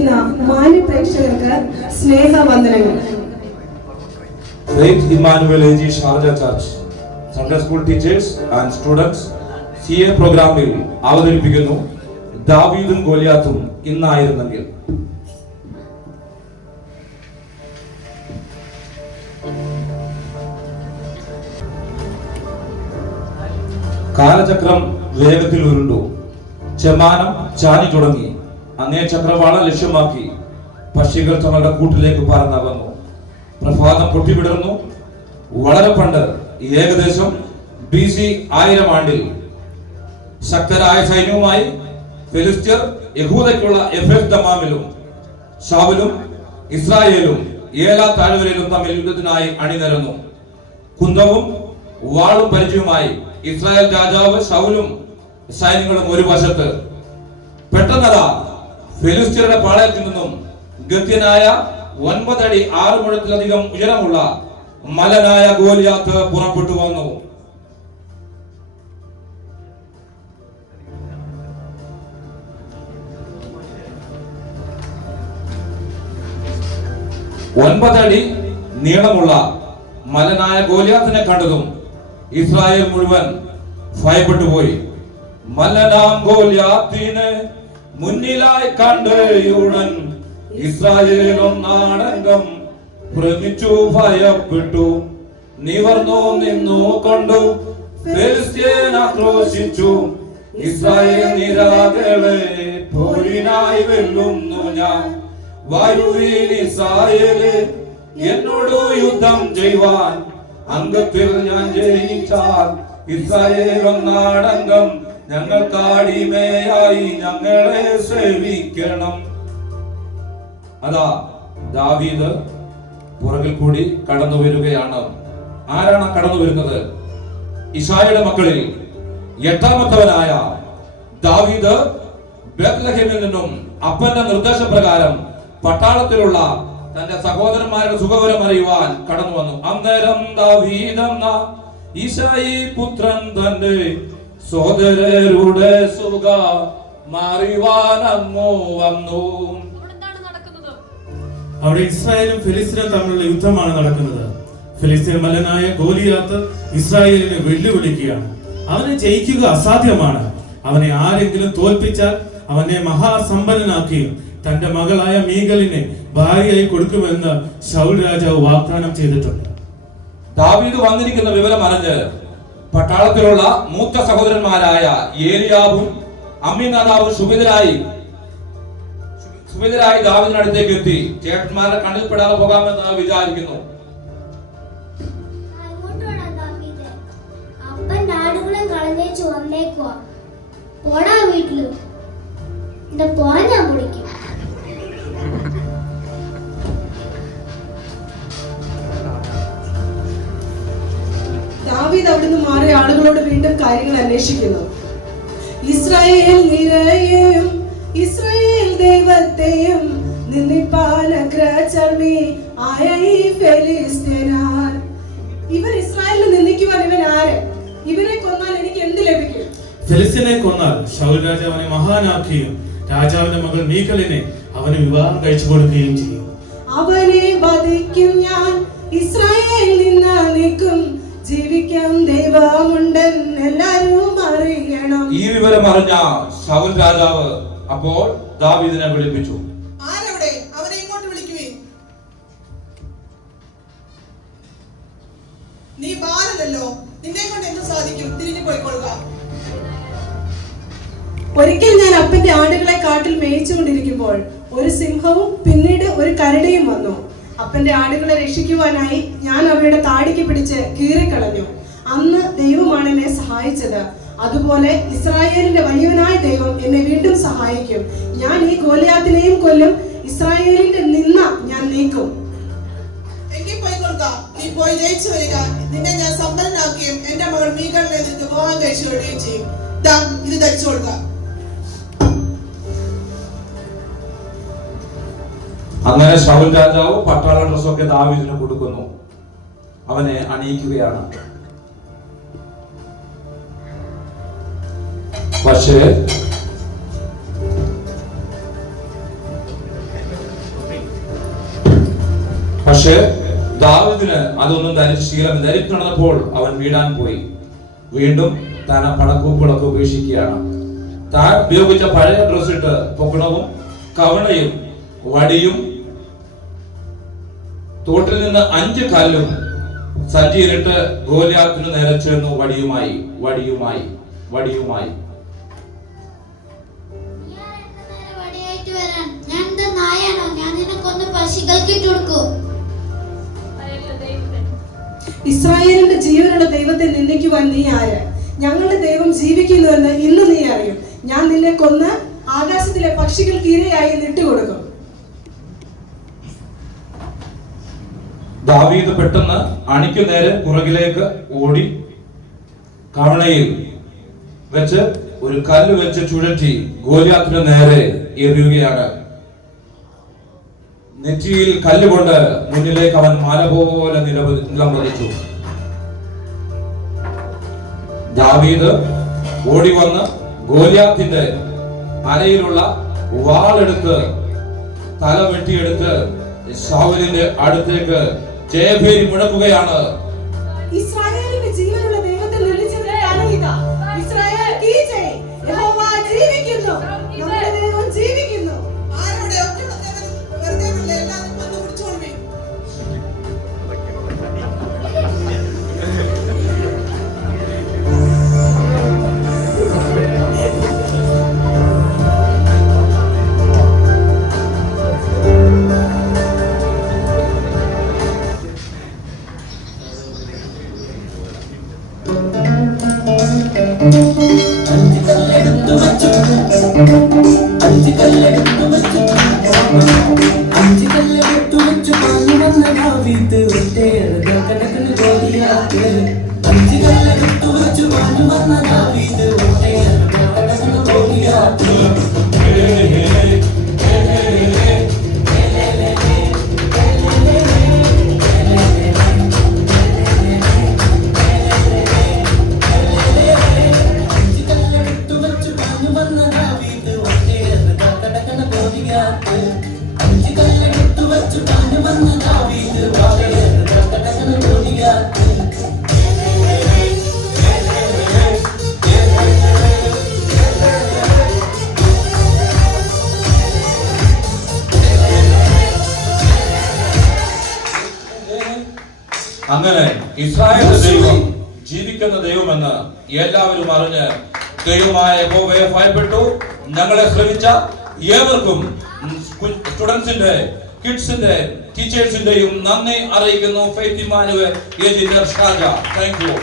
ഇരിക്കുന്ന മാന്യ പ്രേക്ഷകർക്ക് സ്നേഹവന്ദനങ്ങൾ. Faith Emmanuel AG Sharjah Church Sunday School teachers and students CA പ്രോഗ്രാമിൽ അവതരിപ്പിക്കുന്നു ദാവീദും ഗോലിയാത്തും ഇന്നായിരുന്നെങ്കിൽ. കാലചക്രം വേഗത്തിൽ ഉരുണ്ടു, ചെമാനം ചാഞ്ഞു തുടങ്ങി. അങ്ങേ ചക്രവാളം ലക്ഷ്യമാക്കി പക്ഷികൾ തങ്ങളുടെ കൂട്ടിലേക്ക് പറന്നകന്നു. പ്രഭാതം പൊട്ടിവിടർന്നു. വളരെ പണ്ട്, ഏകദേശം BC 1000 ആണ്ടിൽ ശക്തരായ സൈന്യവുമായി ഫെലിസ്ത്യർ യഹൂദയ്ക്കുള്ള എഫേസ്-ദമാമിലും ശൗലും ഇസ്രായേലും ഏലാ താഴ്വരയിലും തമ്മിൽ യുദ്ധത്തിനായി അണിനിരന്നു. കുന്തവും വാളും പരിചയവുമായി ഇസ്രായേൽ രാജാവ് ശൗലും സൈന്യങ്ങളും ഒരു വശത്ത്. പെട്ടെന്നതാ ഫെലിസ്ത്യരുടെ പാളയത്തിൽ നിന്നും ഗത്യനായ 9 അടി 6 മുഴത്തിലധികം ഉയരമുള്ള മലനായ ഗോലിയാത്ത് പുറപ്പെട്ടു വന്നു. ഒൻപതടി നീളമുള്ള മലനായ ഗോലിയാത്തിനെ കണ്ടതും ഇസ്രായേൽ മുഴുവൻ ഭയപ്പെട്ടുപോയി. മലനാം ഗോലിയാത്തിനെ മുന്നിലായി കണ്ടയുടൻ ഇസ്രായേൽ ഒന്നാടങ്കം ഭ്രമിച്ചു, ഭയപ്പെട്ടു, നിവർന്നു നിന്നു കൊണ്ടു ഫെലിസ്ത്യൻ ആക്രോശിച്ചു. ഇസ്രായേൽ നിരാകളെ പോരിനായി വെല്ലുന്നു ഞാൻ. വരുവീൻ ഇസ്രായേലേ, എന്നോട് യുദ്ധം ചെയ്യുവാൻ. അംഗത്തിൽ ഞാൻ ജയിച്ചാൽ ഇസ്രായേൽ ഒന്നാടങ്കം ഞങ്ങൾക്കടിമയായി ഞങ്ങളെ സേവിക്കണം. അതാ ദാവീദ് പുറകിൽ കൂടി കടന്നു വരികയാണ്. ആരാണ് കടന്നു വരുന്നത്? ഇശായിയുടെ മക്കളിൽ 8ാമത്തവനായ ദാവീദ് ബേത്ലഹേമിൽ നിന്നും അപ്പന്റെ നിർദ്ദേശപ്രകാരം പട്ടാളത്തിലുള്ള തന്റെ സഹോദരന്മാരുടെ സുഖവിവരം അറിയുവാൻ കടന്നു വന്നു. അന്നേരം ദാവീദെന്ന ഇശായി പുത്രൻ തന്റെ സഹോദരരുടെ സുഖം അറിയുവാൻ അങ്ങു വന്നു. അവിടെ ഇസ്രായേലും ഫെലിസ്ത്യരും തമ്മിലുള്ള യുദ്ധമാണ് നടക്കുന്നത്. ഫെലിസ്ത്യൻ മലനായ ഗോലിയാത്ത് ഇസ്രായേലിനെ വെല്ലുവിളിക്കുകയാണ്. അവനെ ജയിക്കുക അസാധ്യമാണ്. അവനെ ആരെങ്കിലും തോൽപ്പിച്ചാൽ അവനെ മഹാസമ്പന്നനാക്കുകയും തന്റെ മകളായ മീഖലിനെ ഭാര്യയായി കൊടുക്കുമെന്ന് ശൗൽ രാജാവ് വാഗ്ദാനം ചെയ്തിട്ടുണ്ട്. ദാവീദ് വന്നിരിക്കുന്ന വിവരം അറിഞ്ഞ് പട്ടാളത്തിലുള്ള മൂത്ത സഹോദരന്മാരായ ഏലിയാബും അമ്മീനാദാബും സുഖിതരായി ദാവീദിനടുത്തേക്ക് എത്തി. ചേട്ടന്മാരെ കണ്ണിൽപ്പെടാതെ പോകാമെന്ന് വിചാരിക്കുന്നു. ദാവീദ് അവിടുന്ന് മാറിയ ആളുകളോട് വീണ്ടും കാര്യങ്ങൾ അന്വേഷിക്കുന്നു. ഇസ്രായേൽ നിരയെയും ഇസ്രായേൽ ദൈവത്തെയും നിന്ദിപ്പാൻ അഗ്രചർമ്മി ആയ ഈ ഫെലിസ്ത്യനാർ. ഇവർ ഇസ്രായേലിനെ നിന്ദിക്കുവാൻ ഇവൻ ആര്? ഇവരെ കൊന്നാൽ എനിക്ക് എന്ത് ലഭിക്കും? ഫെലിസ്ത്യനെ കൊന്നാൽ ശൗൽ രാജാവ് അവനെ മഹാനാക്കുകയും രാജാവിന്റെ മകൾ മീഖലിനെ അവന് വിവാഹം കഴിച്ചു കൊടുക്കുകയും ചെയ്യും. അവനെ വധിക്കും ഞാൻ, ഇസ്രായേലിൽ നിന്ന് നീക്കും, ജീവിക്കാൻ ദൈവമുണ്ടെൻ എല്ലാരും അറിയണം. ഈ വിവരം അറിഞ്ഞ ശൗൽ രാജാവ് അപ്പോൾ ദാവീദിനെ വിളിപ്പിച്ചു. ആരവിടെ? അവനെ ഇങ്ങോട്ട് വിളിക്കുവിൻ. നീ ബാലനല്ലോ, നിന്നെ കൊണ്ട് എന്ത് സാധിക്കും? തിരിഞ്ഞു പോയിക്കൊള്ളുക. ഒരിക്കൽ ഞാൻ അപ്പന്റെ ആടുകളെ കാട്ടിൽ മേയിച്ചുകൊണ്ടിരിക്കുമ്പോൾ ഒരു സിംഹവും പിന്നീട് ഒരു കരടിയും വന്നു. അപ്പന്റെ ആടുകളെ രക്ഷിക്കുവാനായി ഞാൻ അവയുടെ താടിക്ക് പിടിച്ച് കീറിക്കളഞ്ഞു. അന്ന് ദൈവമാണ് എന്നെ സഹായിച്ചത്. അതുപോലെ ഇസ്രായേലിന്റെ വലിയവനായ ദൈവം എന്നെ വീണ്ടും സഹായിക്കും. ഞാൻ ഈ ഗോലിയാത്തിനെയും കൊല്ലും, ഇസ്രായേലിന്റെ നിന്ന ഞാൻ നീക്കും. എങ്കിൽ പോയിക്കൊടുക്കാം. നീ പോയി ജയിച്ചു വരിക. നിന്നെ ഞാൻ സമ്പന്നനാക്കുകയും എന്റെ മകൾ മീഖലിനെ എതിർത്ത് വിവാഹം കഴിച്ചു കൊടുക്കുകയും ചെയ്യും. ഇത് ധരിച്ചു കൊടുക്കുക. അങ്ങനെ ശൗൽ രാജാവ് പട്ടാള ഡ്രസ്സൊക്കെ ദാവീദിന് കൊടുക്കുന്നു. അവനെ അണിയിക്കുകയാണ്. പക്ഷേ പക്ഷേ ദാവീദിന് അതൊന്നും ധരിച്ച് ശീലം ധരിച്ചു നടന്നപ്പോൾ അവൻ വീടാൻ പോയി. വീണ്ടും താൻ ആ പടക്കൂപ്പുകളൊക്കെ ഉപേക്ഷിക്കുകയാണ്. താൻ ഉപയോഗിച്ച പഴയ ഡ്രസ് ഇട്ട് പൊക്കണവും കവണയും വടിയും തോട്ടിൽ നിന്ന് 5 കല്ലും സഞ്ചിയിലിട്ട് ഗോലിയാത്തിന് നേരെ ചേർന്നു. വടിയുമായി വടിയുമായി വടിയുമായി ഇസ്രായേലിന്റെ ജീവനുള്ള ദൈവത്തെ നിന്ദിക്കുവാൻ നീ ആര്? ഞങ്ങളുടെ ദൈവം ജീവിക്കുന്നുവെന്ന് ഇന്ന് നീ അറിയും. ഞാൻ നിന്നെ കൊന്ന് ആകാശത്തിലെ പക്ഷികൾക്ക് ഇരയായി നിട്ടുകൊടുക്കും. ദാവീദ് പെട്ടെന്ന് അണിക്കു നേരെ പുറകിലേക്ക് ഓടി കവണയിൽ വെച്ച് ഒരു കല്ല് വെച്ച് ചുഴറ്റി ഗോലിയാത്തിന് നേരെ എറിയുകയാണ്. നെറ്റിയിൽ കല്ലുകൊണ്ട് മുന്നിലേക്ക് അവൻ മല പോലെ നിലം പതിച്ചു. ദാവീദ് ഓടി വന്ന് ഗോലിയാത്തിന്റെ അരയിലുള്ള വാളെടുത്ത് തല വെട്ടിയെടുത്ത് ശൗലിന്റെ അടുത്തേക്ക് ജയഭേരി മുഴക്കുകയാണ്. ഇസ്രായേലിന്റെ ജീവനുള്ള ദൈവത്തെ നിന്ദിച്ചവരാണ് ഇതാ. ഇസ്രായേൽ കീഴേ, യഹോവ ജീവിക്കുന്നു, നമ്മുടെ ദൈവം ജീവിക്കുന്നു. ആരോടെ വെറുതെ എല്ലാവരും വന്ന് പിടിച്ചോളൂ. അങ്ങനെ ഇസ്രായേലിന്റെ ദൈവം ജീവിക്കുന്ന ദൈവമെന്ന് എല്ലാവരും അറിഞ്ഞ് ദൈവമായ യഹോവയെ ഭയപ്പെട്ടു. ഞങ്ങളെ ശ്രമിച്ച ഏവർക്കും സ്റ്റുഡൻസിന്റെ, കിഡ്സിന്റെ, ടീച്ചേഴ്സിന്റെയും നന്ദി അറിയിക്കുന്നു. Faith Emmanuel engineer Shaja. Thank U.